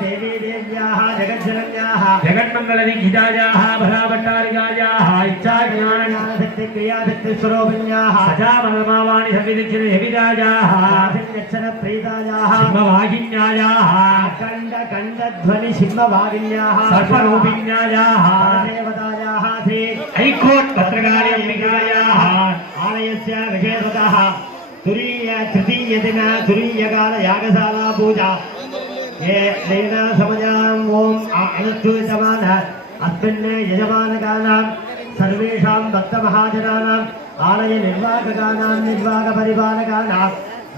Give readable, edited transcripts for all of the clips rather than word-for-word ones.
देवी देव्याः जगज्जनन्याः जगन्मङ्गलविघ्नितायाः भराभट्टारिकायाः इच्छाज्ञानशक्ति क्रियाशक्तिस्वरूपिण्याः सजामनमावाणि संविदिक्षितविदायाः प्रीतायाः सिंहवाहिन्यायाः खण्डखण्डध्वनि सिंहवाहिन्याः सर्वरूपिण्यायाः देवतायाः श्री हैकोर्ट पत्रकार्यम्बिकायाः आलयस्य विशेषतः तुरीय तृतीय दिन तुरीयकाल यागशाला पूजा ये तेन समयाम् ओम अनुष्ठितमान अस्मिन् यजमानकानां सर्वेषां भक्तमहाजनानां आलय निर्वाहकानां निर्वाहकपरिपालकानां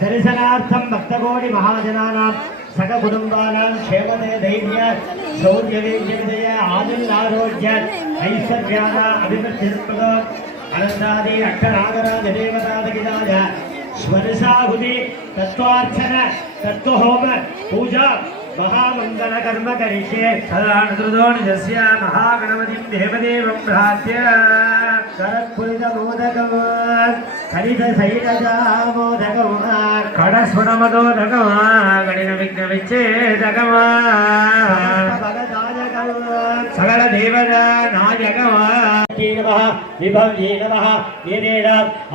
दर्शनार्थं भक्तकोटि महाजनानां सककुटुम्बानां क्षेमते धैर्य शौर्यवीर्यविजय आयुरारोग्य ऐश्वर्याद अभिवृद्धिर्प्रदो अनन्तादि अक्षरागराज देवतादिगिदाय स्वरसाहुति तत्वार्चन तत्वहोम पूजा महामंगल कर्म करिष्ये सदानुदोनिजस्य महागणपतिं देवदेवं प्रार्थ्य करपुरित मोदकं कलित सैलजा मोदकं कडस्वरमदोदकं गणिन विघ्न विच्छेदकं भगदायकं सकल देवता नायकं विभव्ये नमः येनेन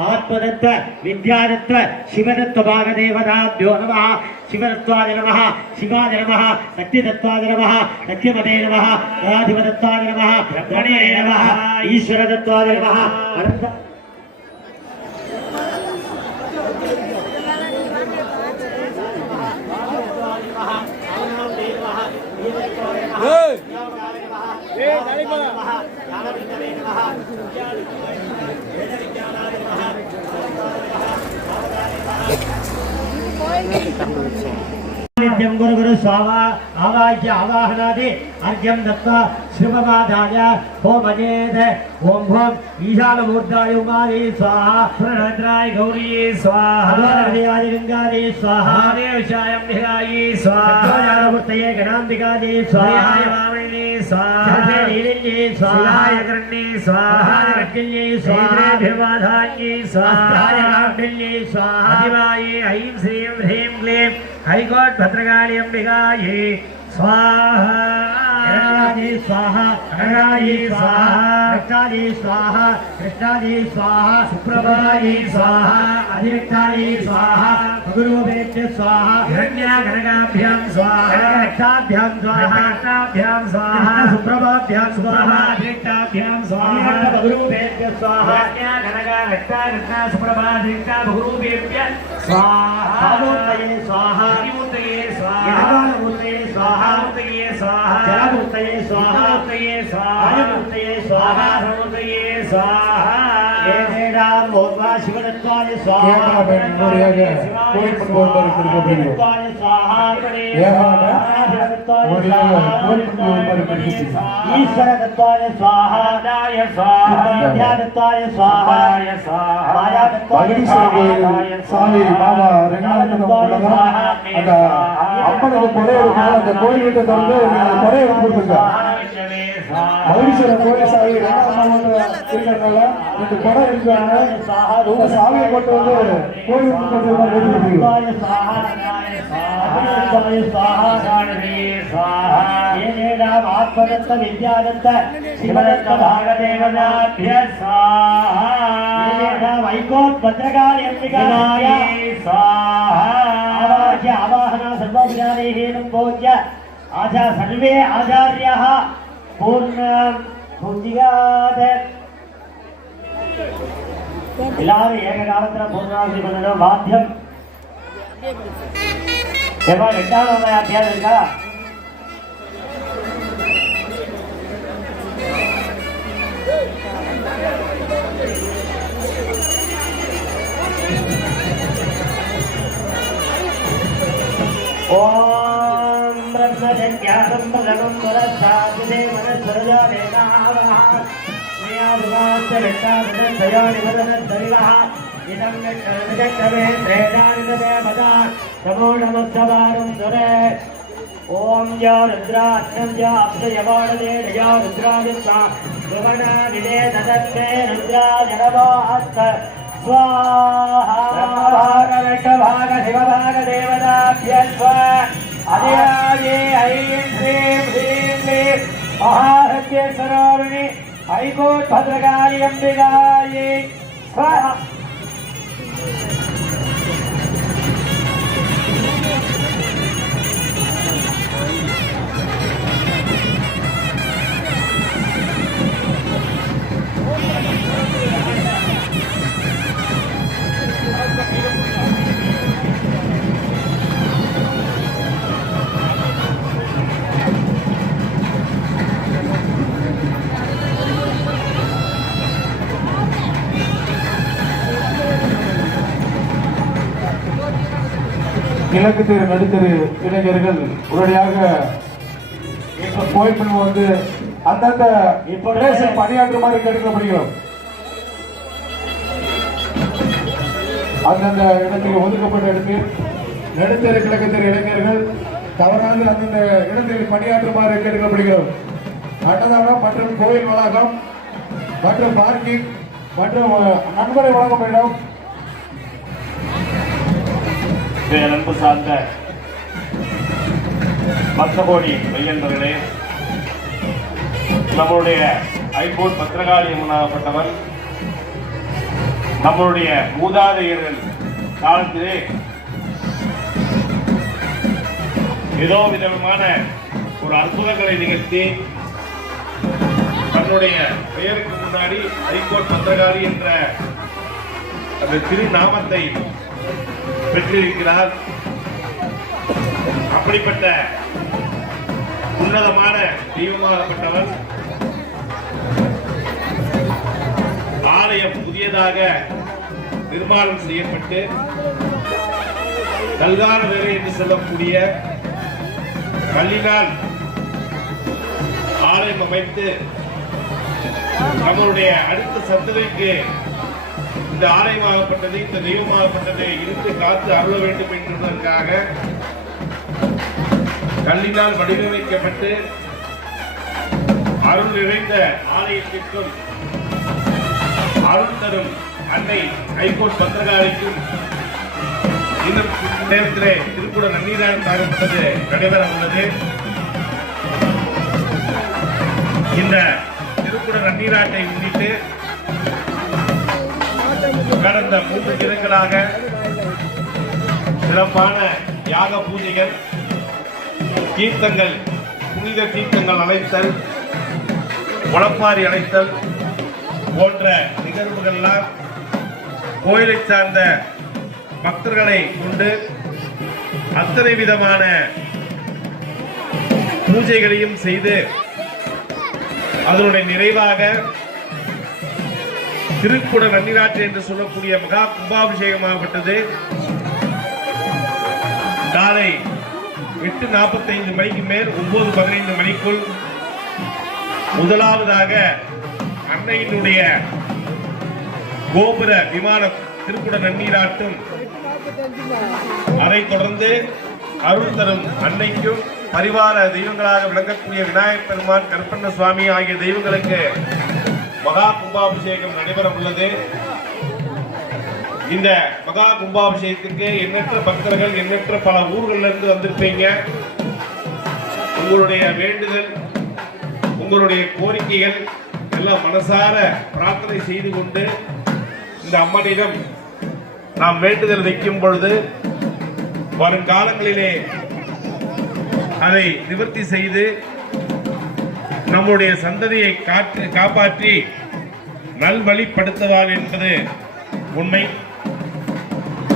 आत्मदत्त विद्यादत्त शिवदत्त भागदेवताभ्यो नमः शिवदत्ताय नमः शिवाय नमः शक्तिदत्ताय नमः शक्तिमते नमः राधिपदत्ताय नमः ब्रह्मणे नमः ईश्वरदत्ताय नमः अनंत नित्यं गुरु गुरु स्वाहा आवाह्य आवाहनादि अर्घ्यं दत्त्वा श्रीममादाय होमयेत् ओम भोम ईशानमूर्ताय उमायै स्वाहा प्रणद्राय गौरीयै स्वाहा अधोरहृदयाय गंगायै स्वाहा देवशाय अम्बिकायै स्वाहा ज्ञानमूर्तये गणाम्बिकायै स्वाहा वामने स्वाहा नीलिन्ये स्वाहा करण्ये स्वाहा रज्ञये स्वाहा भिर्वाधान्ये स्वाहा काण्डिन्ये स्वाहा दिवाये ऐं श्रीं ह्रीं क्लीं हैकोट भद्रकाली अंबिकायै स्वाहा हिरण्याजी स्वाहा अनघायै स्वाहा रक्तायै स्वाहा कृष्णायै स्वाहा सुप्रभायै स्वाहा अधिरक्तायै स्वाहा भगुरूपेभ्यः स्वाहा हिरण्या कनकाभ्यां स्वाहा रक्ताभ्यां स्वाहा रक्ताभ्यां स्वाहा सुप्रभाभ्यां स्वाहा अधिरक्ताभ्यां स्वाहा भगुरूपेभ्यः स्वाहा हिरण्या कनका रक्ता रत्ना सुप्रभा अधिरक्ता भगुरूपेभ्यः स्वाहा मूर्तये स्वाहा मूर्तये स्वाहा मूर्तये स्वाहा मूर्तये स्वाहा जलमूर्तये स्वाहा मूर्तये स्वाहा मूर्तये स्वाहा मूर्तये स्वाहा ये तेरा मोद्वा शिवदत्ताय स्वाहा शिवदत्ताय स्वाहा ईश्वरदत्ताय स्वाहा दाय स्वाहा विद्यादत्ताय स्वाहा मायादत्ताय स्वामी मामा रंगनाथन அந்த அப்பனுக்கு கொடை எடுக்கணும் அந்த கோயில் கிட்ட வந்து கொடை எடுத்து கொடுத்துருங்க மகிழ்ச்சியோட கோயில் சாவி இருக்கிறதுனால இந்த கொடை எடுக்கிறாங்க உங்க சாவியை கொண்டு வந்து கோயில் आत्मदत्त विद्यादत्त शिवदत्त भागदेवताभ्य स्वाहा वैकोट भद्रकाली अंबिकाय स्वाहा आवाह्य आवाहना सर्वज्ञानैः पूज्य आचा सर्वे आचार्याः पूर्ण पूज्यात् எல்லாரும் ஏககாலத்துல பூர்ணாவதி பண்ணணும் பாத்தியம் எப்ப ரெண்டாவது அத்தியாயம் இருக்கா ओम ब्रह्मजज्ञातं प्रलवं वरसादिदे मनस्वरजानेनावः मयाभुगास्य विट्टाभिदयानिवदनद्धरिवः इदं निकटमे त्रेदानिदे मदा नमो नमस्तवारं सुरे ओम या रुद्राक्षं या अप्सयवाणदे या रुद्रादित्वा सुवनादिदे तदत्ते रुद्राजनवो हस्त स्वाहा ब्रह्मभाग विष्णुभाग शिवभाग देवताभ्यः स्वाहा अधिराजे ऐं श्रीं ह्रीं क्लीं महाहृद्येश्वराणि ऐकोट भद्रकाली अंबिकायै स्वाहा கிழக்கு தெரு நடுத்தரு இளைஞர்கள் உடனடியாக கோயில் வந்து அந்தந்த பணியாற்றுமாறு கேட்கப்படுகிறோம். அந்தந்த இடத்தில் ஒதுக்கப்பட்ட இடத்தில் நடுத்தரு கிழக்கு தெரு இளைஞர்கள் தவறாக அந்தந்த இடத்தில் பணியாற்றுமாறு கேட்கப்படுகிறோம். அன்னதானம் மற்றும் கோயில் வளாகம் மற்றும் பார்க்கிங் மற்றும் நண்பரை வழங்கும் இடம் அன்பு சார்ந்த பக்தகோடி மையன்பர்களே, நம்மளுடைய ஐகோர்ட் பத்திரகாளி அம்மனாகப்பட்டவர் நம்மளுடைய மூதாதையர்கள் காலத்திலே ஏதோ விதமான ஒரு அற்புதங்களை நிகழ்த்தி தன்னுடைய பெயருக்கு முன்னாடி ஐகோர்ட் பத்திரகாளி என்ற அந்த திருநாமத்தை பெற்றிருக்கிறார். அப்படிப்பட்ட உன்னதமான தெய்வமாகப்பட்டவர் ஆலயம் புதியதாக நிர்மாணம் செய்யப்பட்டு கல்கார வேலை என்று சொல்லக்கூடிய கல்லினால் ஆலயம் அமைத்து நம்மளுடைய அடுத்த சந்ததிக்கு இந்த ஆலயமாகப்பட்டது இந்த தெய்வமாகப்பட்டதை இருந்து காத்து அருள வேண்டும் என்பதற்காக கல்லினால் வடிவமைக்கப்பட்டு அருள் நிறைந்த ஆலயத்திற்கும் அருள் தரும் அன்னை ஐகோர்ட் பத்திரகாளிக்கும் இந்த நேரத்திலே திருக்குட நன்னீராக தாக்கப்பட்டது நடைபெற உள்ளது. இந்த திருக்குட நன்னீராட்டை முன்னிட்டு கடந்த 3 தினங்களாக சிறப்பான யாக பூஜைகள், தீர்த்தங்கள், புனித தீர்த்தங்கள் அழைத்தல், முளப்பாரி அழைத்தல் போன்ற நிகழ்வுகள்லாம் கோயிலை சார்ந்த பக்தர்களை கொண்டு அத்தனை விதமான பூஜைகளையும் செய்து அதனுடைய நிறைவாக திருக்குட நன்னீராட்டு என்று சொல்லக்கூடிய மகா கும்பாபிஷேகமாகப்பட்டது காலை 8:45 மணிக்கு மேல் 9:15 மணிக்குள் முதலாவதாக அன்னையினுடைய கோபுர விமான திருக்குட நன்னீராட்டும், அதைத் தொடர்ந்து அருள் தரும் அன்னைக்கும் பரிவார தெய்வங்களாக விளங்கக்கூடிய விநாயகப் பெருமான், கருப்பண்ண சுவாமி ஆகிய தெய்வங்களுக்கு மகா கும்பாபிஷேகம் நடைபெற உள்ளது. இந்த மகா கும்பாபிஷேகத்துக்கு எண்ணற்ற பக்தர்கள் எண்ணற்ற பல ஊர்களில் இருந்து வந்திருப்பீங்க. உங்களுடைய வேண்டுதல், உங்களுடைய கோரிக்கைகள் எல்லாம் மனசார பிரார்த்தனை செய்து கொண்டு இந்த அம்மனிடம் நாம் வேண்டுதல் வைக்கும் பொழுது வருங்காலங்களிலே அதை நிவர்த்தி செய்து நம்முடைய சந்ததியை காப்பாற்றி நல்வழிப்படுத்துவார் என்பது உண்மை.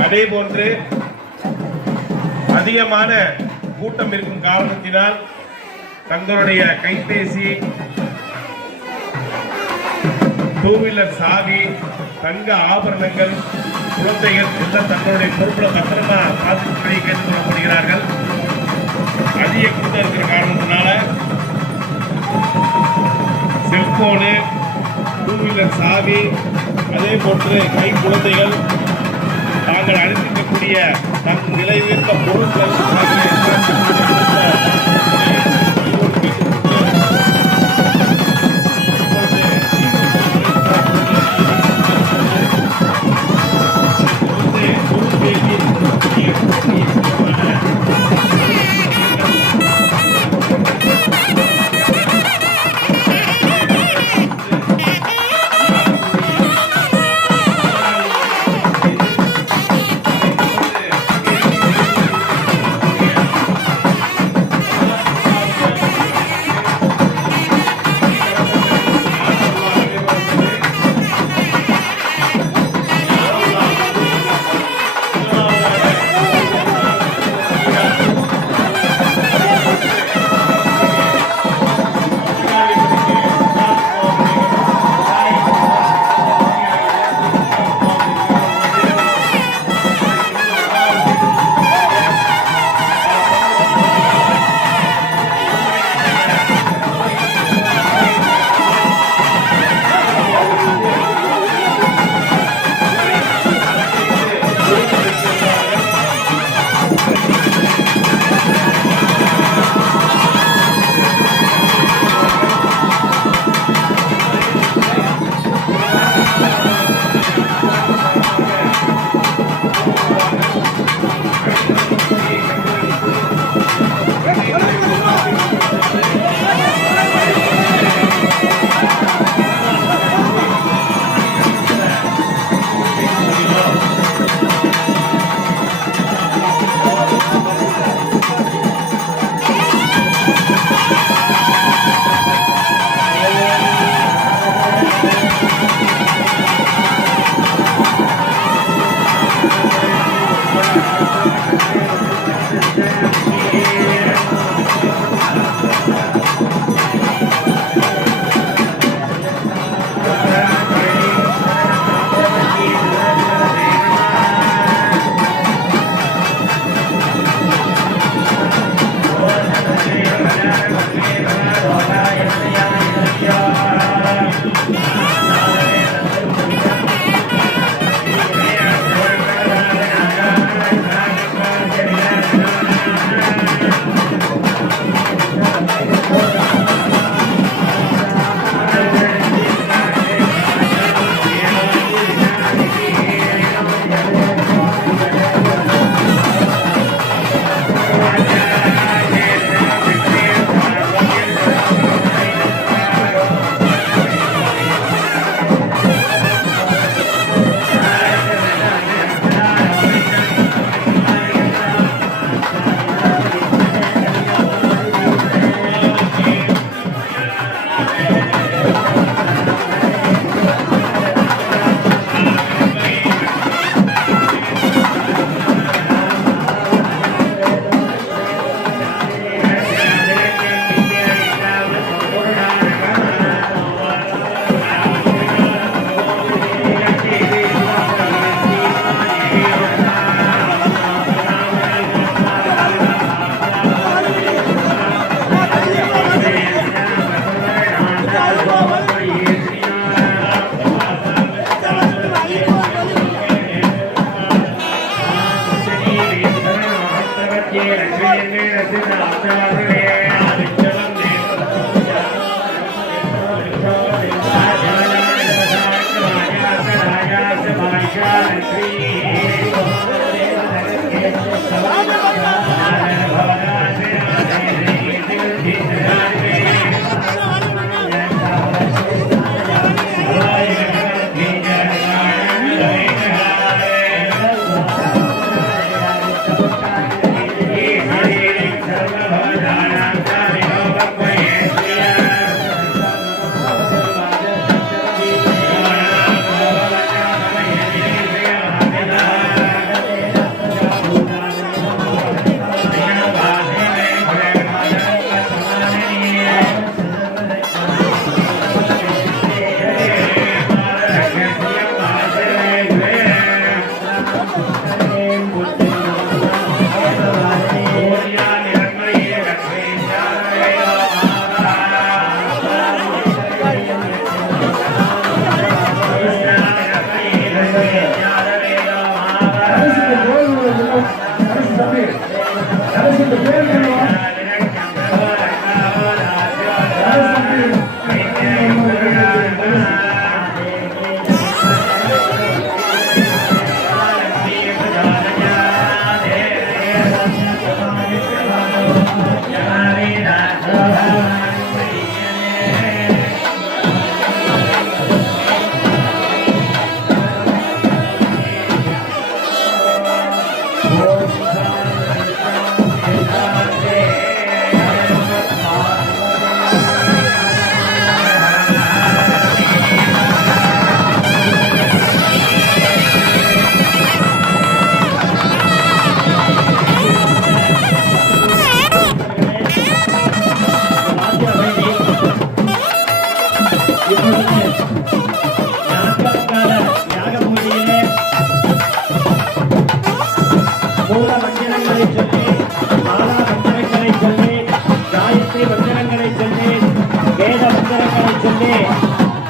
அதே போன்று அதிகமான கூட்டம் இருக்கும் காரணத்தினால் தங்களுடைய கைபேசி, டூ வீலர் சாவி, தங்க ஆபரணங்கள், குழந்தைகள் எல்லாம் தங்களுடைய பொருட்களை பத்திரமா பார்த்து கேட்டுக் கொள்ளப்படுகிறார்கள். அதிக கூட்டம் இருக்கிற காரணத்தினால செல்போனு, டூ வீலர் சாவி, அதே போன்று கை குழந்தைகள் தாங்கள் அனுப்பிக்கக்கூடிய தன் விலை உயர்ந்த பொருட்கள்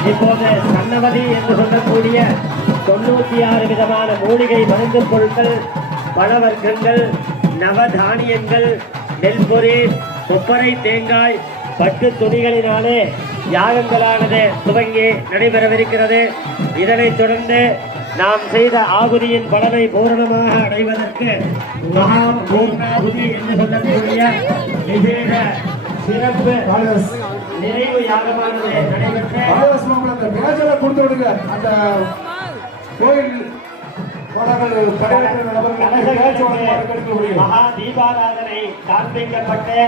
இப்போது சன்னவதி என்று சொல்லக்கூடிய 96 விதமான மூலிகை மருந்து பொருட்கள், பழவர்க்கங்கள், நவதானியங்கள், நெல் பொரி, கொப்பரை தேங்காய், பட்டு துணிகளினாலே யாகங்களானது துவங்கி நடைபெறவிருக்கிறது. இதனைத் தொடர்ந்து நாம் செய்த ஆகுதியின் பலனை பூரணமாக அடைவதற்கு மகா பூர்ணாகுதி என்று சொல்லக்கூடிய விசேஷ சிறப்பு நிறைவு யாகமானது நடைபெற்ற அந்த பேஜல கொடுத்து விடுங்க. அந்த கோயில் மகா தீபாராதனை காண்பிக்கப்பட்டு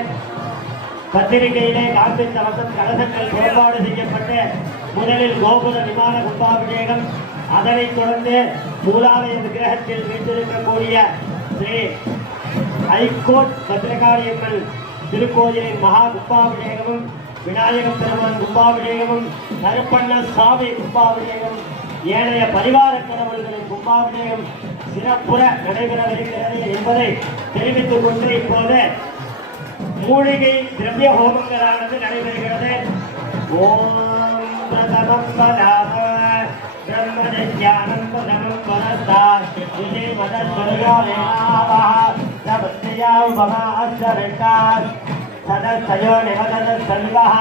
பத்திரிகையிலே காண்பித்த வசம் கலசங்கள் ஏற்பாடு செய்யப்பட்டு முதலில் கோபுர விமான கும்பாபிஷேகம், அதனைத் தொடர்ந்து மூலாலய விக்கிரகத்தில் வீட்டிருக்கக்கூடிய ஸ்ரீ ஐகோட் பத்திரகாளியம்மன் திருக்கோயிலின் மகா கும்பாபிஷேகமும், விநாயகர் பெருமான் கும்பாபிஷேகமும், கருப்பண்ண சுவாமி கும்பாபிஷேகம், ஏனைய பரிவார கடவுள்களின் கும்பாபிஷேகம் சிறப்புற நடைபெறவிருக்கிறது என்பதை தெரிவித்துக் கொண்டு இப்போது மூலிகை திரவிய ஹோமங்களானது நடைபெறுகிறது. ஓம் பிரதமம் பதாம பிரம்மஞானம் பதமம் பரதா விஜே மதஸ்வரியாலேனாவா நவத்யா உபமா அஸ்வரிட்டார் சதஸ்தயோ நிவதத் சல்வஹ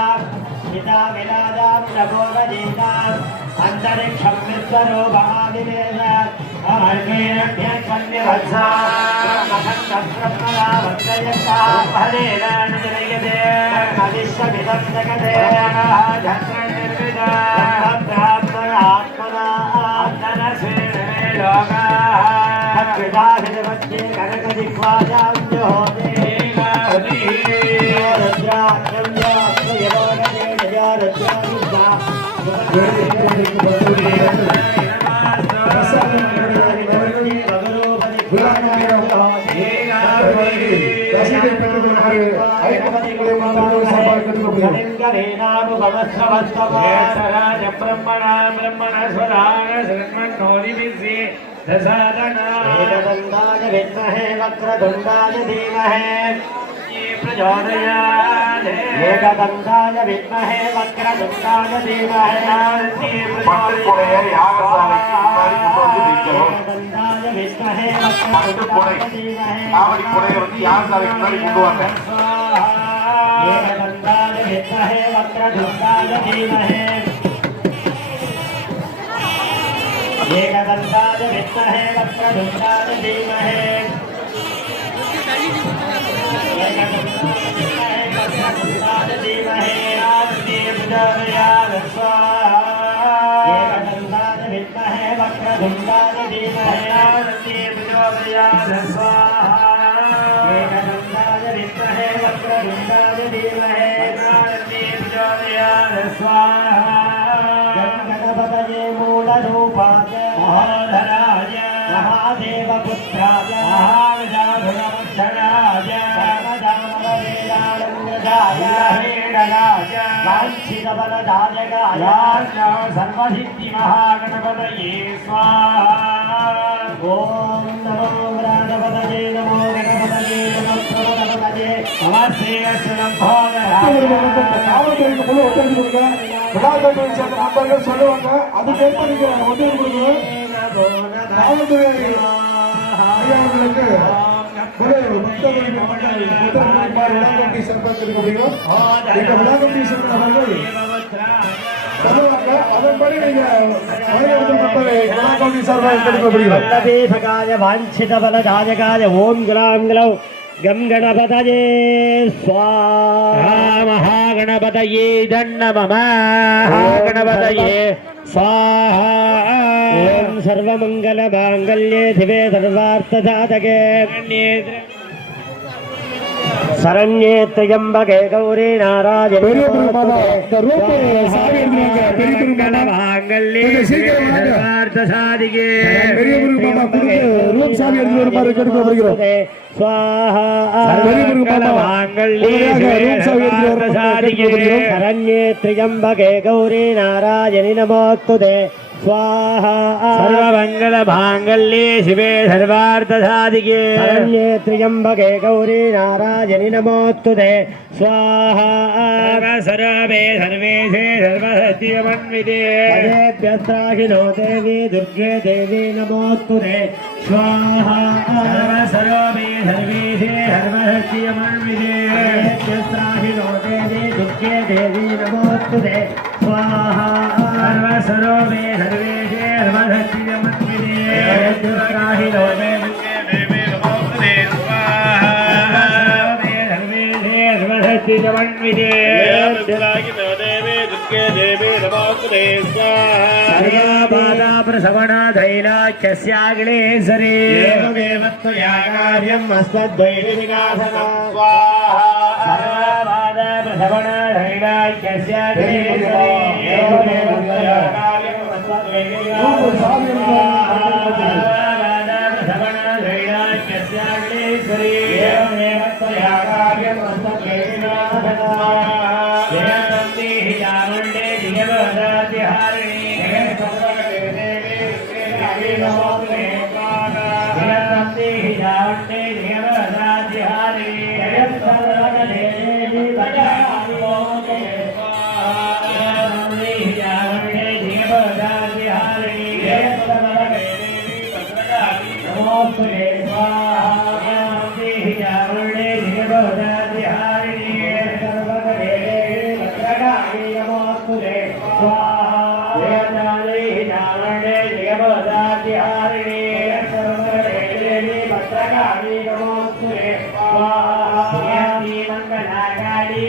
பிதா விலாதாம் நபோவதீதாம் அந்தரிக்ஷம் விஸ்வரோ மகாவிவேஷ அமர்கேரப்யன் வன்னிவத்சா மகந்தம் பிரம்மணா வந்தயத்தா ஹரேரான் ஜனயதே மதிஷ்வமிதம் ஜகதே ஜத்ரன் நிர்விதா ஆத்மனா ஆத்மனஸ்வேனமே லோகா அத்விதாஹிதவச்சே கனகதிக்வாஜாம் ஜோதே காவதி ருத்ராட்சம் யோகதே ஜயா ருத்ராயுஷா विद्महे वक्रतुण्डाय धीमहि प्रचोदयात् एकदन्ताय विद्महे वक्रतुण्डाय धीमहि एकदन्ताय विद्महे वक्रतुण्डाय धीमहि एकदन्ताय विद्महे वक्रतुण्डाय धीमहि एकदन्ताय विद्महे वक्रतुण्डाय धीमहि एकदन्ताय धीमहि आस्ते प्रचोदयात् एकदन्ताय विद्महे वक्रतुण्डाय धीमहि आस्ते प्रचोदयात् एकदन्ताय विद्महे वक्रतुण्डाय वक्रतुण्डाय धीमहि स्वाहा गणपतये मूलरूपाय महाधराय महादेवपुत्राय महाविजाधुरवक्षणाय सर्वदानववेदानन्दजाय हेडगाय वाञ्छितबलदायकाय सर्वसिद्धिमहागणपतये स्वाहा ॐ नमो गणपतये नमो गणपतये नमो गणपतये காவல்துறைக்கு முழு ஒத்துழைப்பு கொடுங்க. விழாக்கள் சேர்ந்த நண்பர்கள் சொல்லுவாங்க, அதுக்கு ஏற்ப நீங்க ஒத்துழைப்பு கொடுங்க. காவல்துறை ஐயாவர்களுக்கு முழு பக்தர்களுக்கு விழாக்கட்டி சேர்ப்பதற்கு முடியும். இந்த விழாக்கட்டி சேர்ந்தவர்கள் சொல்லுவாங்க, அதன்படி நீங்க விழாக்கட்டி சார்பாக தெரிவிக்கப்படுகிறோம். वल्लभेभकाय वाञ्छितबलदायकाय ॐ ग्रां गं गणपतये स्वाहा महागणपतये नमः गणपतये स्वाहा ॐ सर्वमङ्गलमाङ्गल्ये शिवे सर्वार्थसाधके शरण्ये त्र्यम्बके गौरी नारायणी सर्वार्थसाधिके स्वाहा शरण्ये त्र्यम्बके गौरी नारायणि नमोस्तुते स्वाहा सर्वमङ्गलमाङ्गल्ये शिवे सर्वार्थसाधिके शरण्ये त्र्यम्बके गौरी नारायणि नमोस्तुते स्वाहा सर्वे सर्वेशे सर्वसत्यमन्विते अजेभ्यस्त्राहिनो देवी दुर्गे देवी नमोस्तुते स्वाहा सर्वे सर्वेशे सर्वसत्यमन्विते अजेभ्यस्त्राहिनो देवी दुर्गे देवी नमोस्तुते स्वाहा सर्वे सर्वेशे सर्वसत्यमन्विते अजेभ्यस्त्राहिनो देवी प्रसवनाधैलाख्यस्याग्लेसरे एवमेव त्वया कार्यम् अस्मद्वैरिविनाशनम् सर्वबाधप्रसवनाधैलाख्यस्याग्लेसरे एवमेव त्वया कार्यम् अस्मद्वैरिविनाशनम् एवमेव त्वया कार्यम्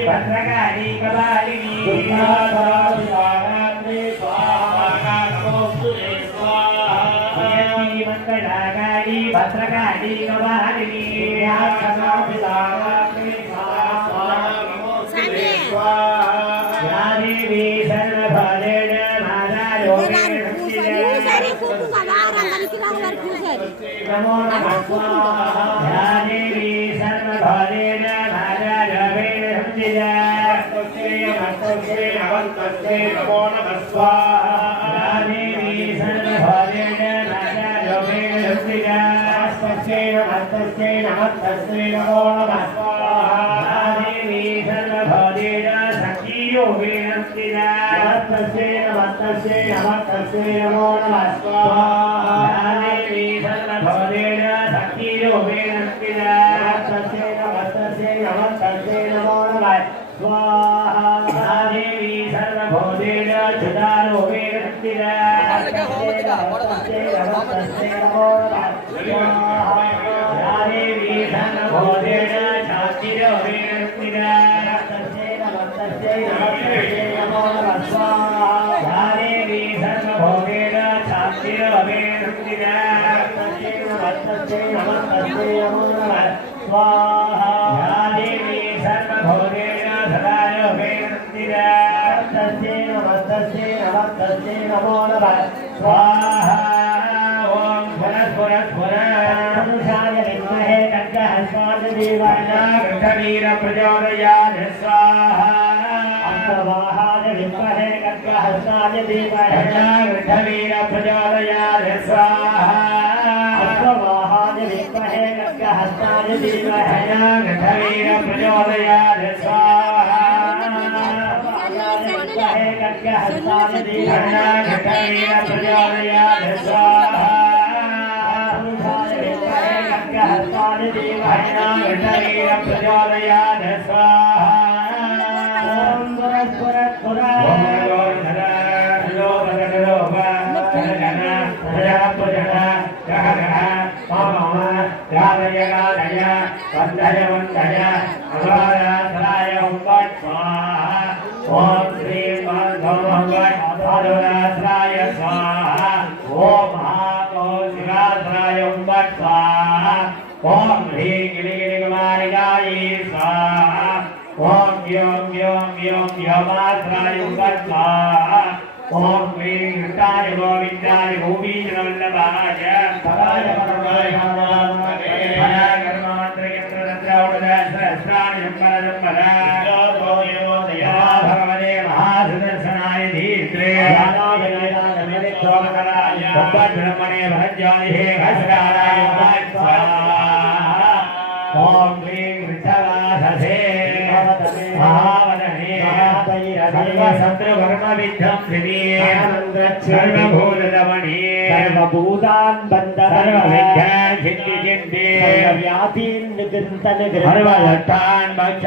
भद्रकाली कपालिनी मंगलाकाली भद्रकाली कपालिनी देवी सर्वफलेन नमो नमः स्वाहा देवी सर्वफलेन नमो नमः स्वाहा देवी सर्वफलेन नमो नमः स्वाहा देवी सर्वफलेन सखीयोगेन नमो नमः स्वाहा देवी सर्वफलेन सखीयोगेन नमो नमः स्वाहा देवी सर्वभूतेन जुदारोगेण नमो नमः स्वाहा देवी सर्वभूतेन शान्तिरोगेण नमो नमः स्वाहा देवी सर्वभूतेन शान्तिरोगेण नमो नमः स्वाहा देवी सर्वभूतेन तस्मै नमो नमः स्वाहा ओम स्फुर अनुषाय विद्महे खड्गहस्ताय धीमहि वीर प्रचोदयात् स्वाहा अश्ववाहाय विद्महे खड्गहस्ताय धीमहि वीर प्रचोदयात् स्वाहा अश्ववाहाय विद्महे खड्गहस्ताय धीमहि वीर प्रचोदयात् स्वाहा खड्गहस्ताय धीमहि वीर प्रचोदयात् स्वाहा खड्गहस्ताय धीमहि वीर प्रचोदयात् स्वाहा ओम स्फुर ओम श्री मधुराश्राय स्वाहा ओम महाकौशिकाश्राय स्वाहा ओम ह्री गिरिगिरिकुमारिकायै स्वाहा ओम योम योमाश्राय स्वाहा ओम क्लीं कृष्णाय गोविन्दाय भूमीजवल्लभाय पराय परमाय नमः सहस्राणि भगवते महासुदर्शनाय धीत्रे ब्रह्मणे भरज्वाहे हस्राय ओम क्लीं वृषभाससे महावदने सर्वशत्रुवर्मविद्धं सर्वभूतदमने सर्वभूतान् बन्ध सर्वविघ्नचिन्ति सर्वव्यापीन् निकृन्तन सर्वदत्तान् भक्ष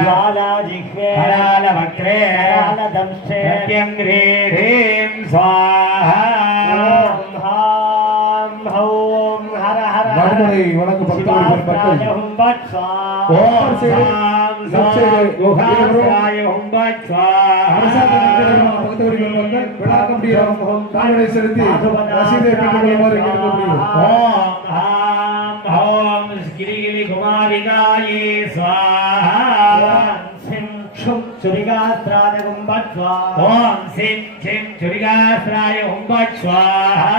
ज्वालाजिह्वे हलालवक्त्रे हलालदंष्टे सत्यङ्घ्रे ह्रीं स्वाहा ओम हर हर நடுமுறை வழக்கு பக்தர்கள் மக்கள் ஓம் ஸ்ரீ गुहाय हुंबट स्वाहा பக்தர்கள் மக்கள் விழா கமிட்டியிடம் காணிக்கை செலுத்தி ரசீதை பெற்றுக்கொள்ளுமாறு கேட்டுக்கொள்கிறோம் ओम गिरिगिरि कुमारिकाय स्वाहा सिं क्षुं चुरिगास्त्राय हुंबट स्वाहा ओम सिं छिं चुरिगास्त्राय हुंबट स्वाहा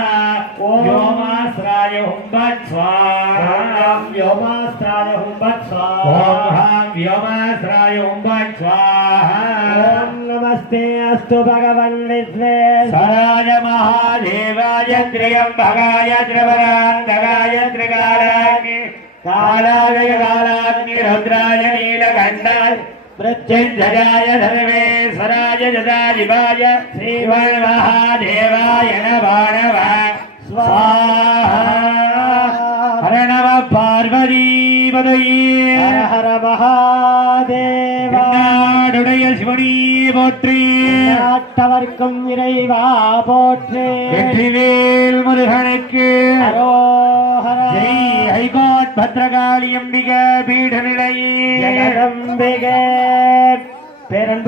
ओम व्योमास्त्राय हुंबट स्वाहा व्योमास्त्राय हुंबट स्वाहा ओम व्योमास्त्राय हुंबट स्वाहा ओम नमस्ते अस्तु भगवन् विष्णवे स्वराज महादेवाय त्र्यंबकाय त्रिपुरान्तकाय त्रिकालाग्नि कालाय कालाग्नि रुद्राय नीलकण्ठाय मृत्युञ्जयाय सर्वेश्वराय जटाधिपाय श्रीमन्महादेवाय नमो नमः स्वाहा हर नमः पार्वतीपतये हर हर महादेव நாடுடைய சிவனே போற்றி நாட்டவர்க்கும் இறைவா போற்றி வெற்றிவேல் முருகனுக்கு அரோஹரா ஜெய் ஹைகோர்ட் பத்ரகாளி அம்பிகை பீட நிலையே ஜெகதம்பிகே பேரன்பு